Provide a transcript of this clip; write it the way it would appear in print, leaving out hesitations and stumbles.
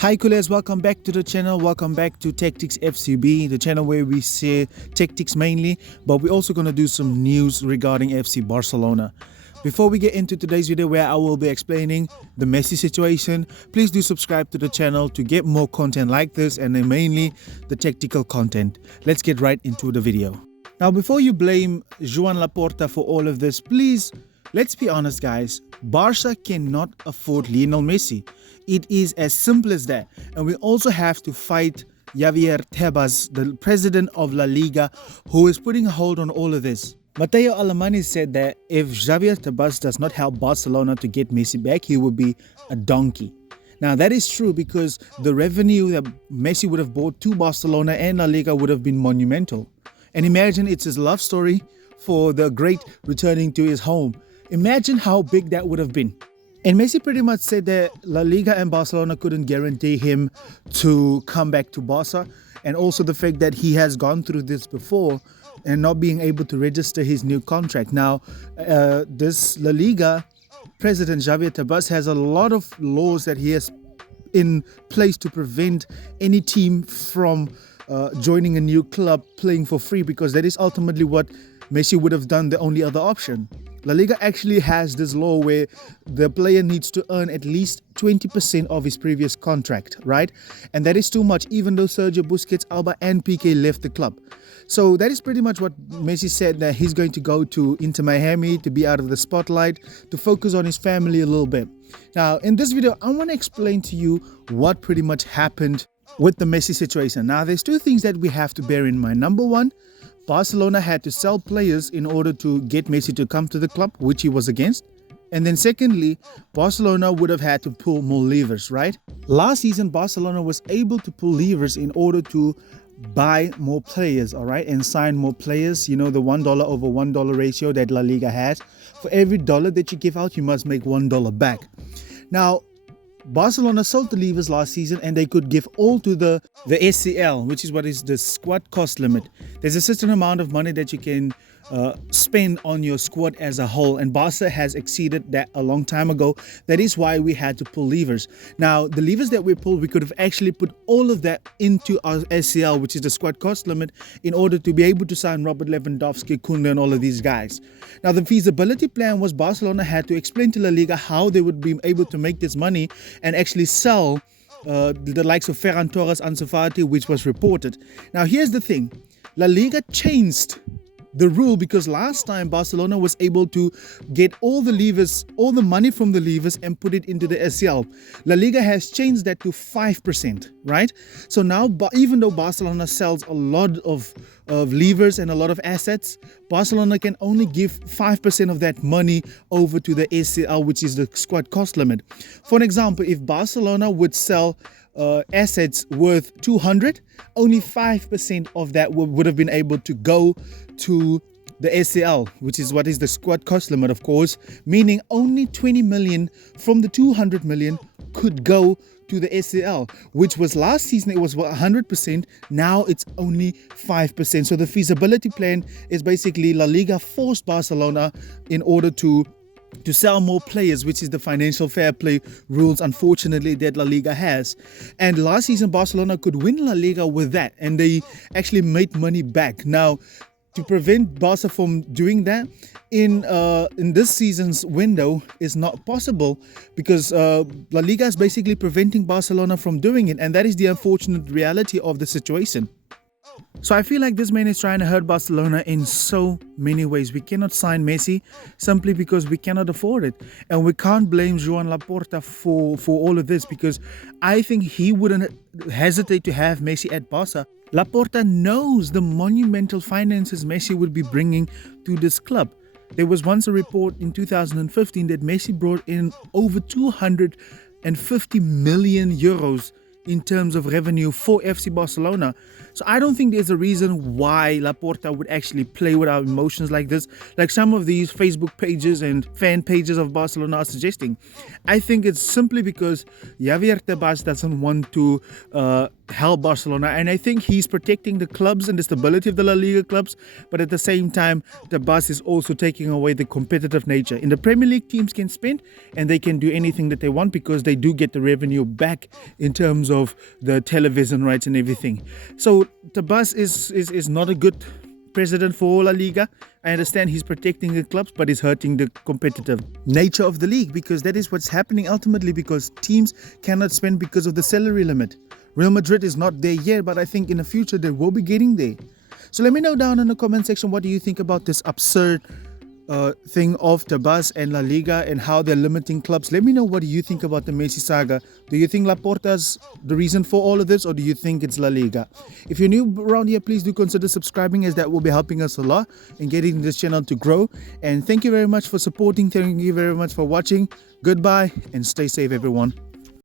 Hi coolers, welcome back to the channel. Welcome back to Tactics FCB, the channel where we share tactics mainly, but we're also going to do some news regarding FC Barcelona. Before we get into today's video where I will be explaining the Messi situation, please do subscribe to the channel to get more content like this and then mainly the tactical content. Let's get right into the video. Now before you blame Joan Laporta for all of this, please, let's be honest guys, Barca cannot afford Lionel Messi. It is as simple as that. And we also have to fight Javier Tebas, the president of La Liga, who is putting a hold on all of this. Matteo Alemany said that if Javier Tebas does not help Barcelona to get Messi back, he will be a donkey. Now that is true because the revenue that Messi would have brought to Barcelona and La Liga would have been monumental. And imagine it's his love story for the great returning to his home. Imagine how big that would have been. And Messi pretty much said that La Liga and Barcelona couldn't guarantee him to come back to Barca. And also the fact that he has gone through this before and not being able to register his new contract. Now, this La Liga president, Javier Tebas, has a lot of laws that he has in place to prevent any team from joining a new club playing for free, because that is ultimately what Messi would have done, the only other option. La Liga actually has this law where the player needs to earn at least 20% of his previous contract, right? And that is too much, even though Sergio Busquets, Alba and Piqué left the club. So that is pretty much what Messi said, that he's going to go to Inter Miami to be out of the spotlight, to focus on his family a little bit. Now, in this video, I want to explain to you what pretty much happened with the Messi situation. Now, there's two things that we have to bear in mind. Number one, Barcelona had to sell players in order to get Messi to come to the club, which he was against. And then secondly, Barcelona would have had to pull more levers, right? Last season, Barcelona was able to pull levers in order to buy more players, all right, and sign more players. You know, the $1 over $1 ratio that La Liga has. For every dollar that you give out, you must make $1 back. Now, Barcelona sold the levers last season and they could give all to the SCL, which is what is the squad cost limit. There's a certain amount of money that you can spend on your squad as a whole, and Barca has exceeded that a long time ago. That is why we had to pull levers. Now, the levers that we pulled, we could have actually put all of that into our SCL, which is the squad cost limit, in order to be able to sign Robert Lewandowski, Koundé and all of these guys. Now, the feasibility plan was Barcelona had to explain to La Liga how they would be able to make this money and actually sell the likes of Ferran Torres, Ansu Fati, which was reported. Now, here's the thing. La Liga changed the rule because last time Barcelona was able to get all the levers, all the money from the levers and put it into the SCL. La Liga has changed that to 5%, right? So now, even though Barcelona sells a lot of levers and a lot of assets, Barcelona can only give 5% of that money over to the SCL, which is the squad cost limit. For an example, if Barcelona would sell assets worth 200, only 5% of that would have been able to go to the SCL, which is what is the squad cost limit, of course, meaning only 20 million from the 200 million could go to the SCL, which was last season it was 100%, now it's only 5%. So the feasibility plan is basically La Liga forced Barcelona in order to sell more players, which is the financial fair play rules, unfortunately, that La Liga has. And last season, Barcelona could win La Liga with that, and they actually made money back. Now, to prevent Barca from doing that in this season's window is not possible, because La Liga is basically preventing Barcelona from doing it, and that is the unfortunate reality of the situation. So I feel like this man is trying to hurt Barcelona in so many ways. We cannot sign Messi simply because we cannot afford it. And we can't blame Joan Laporta for all of this, because I think he wouldn't hesitate to have Messi at Barca. Laporta knows the monumental finances Messi would be bringing to this club. There was once a report in 2015 that Messi brought in over 250 million euros in terms of revenue for FC Barcelona. So I don't think there's a reason why Laporta would actually play with our emotions like this, like some of these Facebook pages and fan pages of Barcelona are suggesting. I think it's simply because Javier Tebas doesn't want to help Barcelona, and I think he's protecting the clubs and the stability of the La Liga clubs, but at the same time, Tebas is also taking away the competitive nature. In the Premier League, teams can spend and they can do anything that they want because they do get the revenue back in terms of the television rights and everything. So Tebas is not a good president for La Liga. I understand he's protecting the clubs, but he's hurting the competitive nature of the league, because that is what's happening ultimately, because teams cannot spend because of the salary limit. Real Madrid is not there yet, but I think in the future they will be getting there. So let me know down in the comment section, what do you think about this absurd thing of Tebas and La Liga and how they're limiting clubs. Let me know, what do you think about the Messi saga. Do you think Laporta's the reason for all of this, or do you think it's La Liga? If you're new around here, please do consider subscribing, as that will be helping us a lot in getting this channel to grow. And thank you very much for supporting. Thank you very much for watching. Goodbye and stay safe, everyone.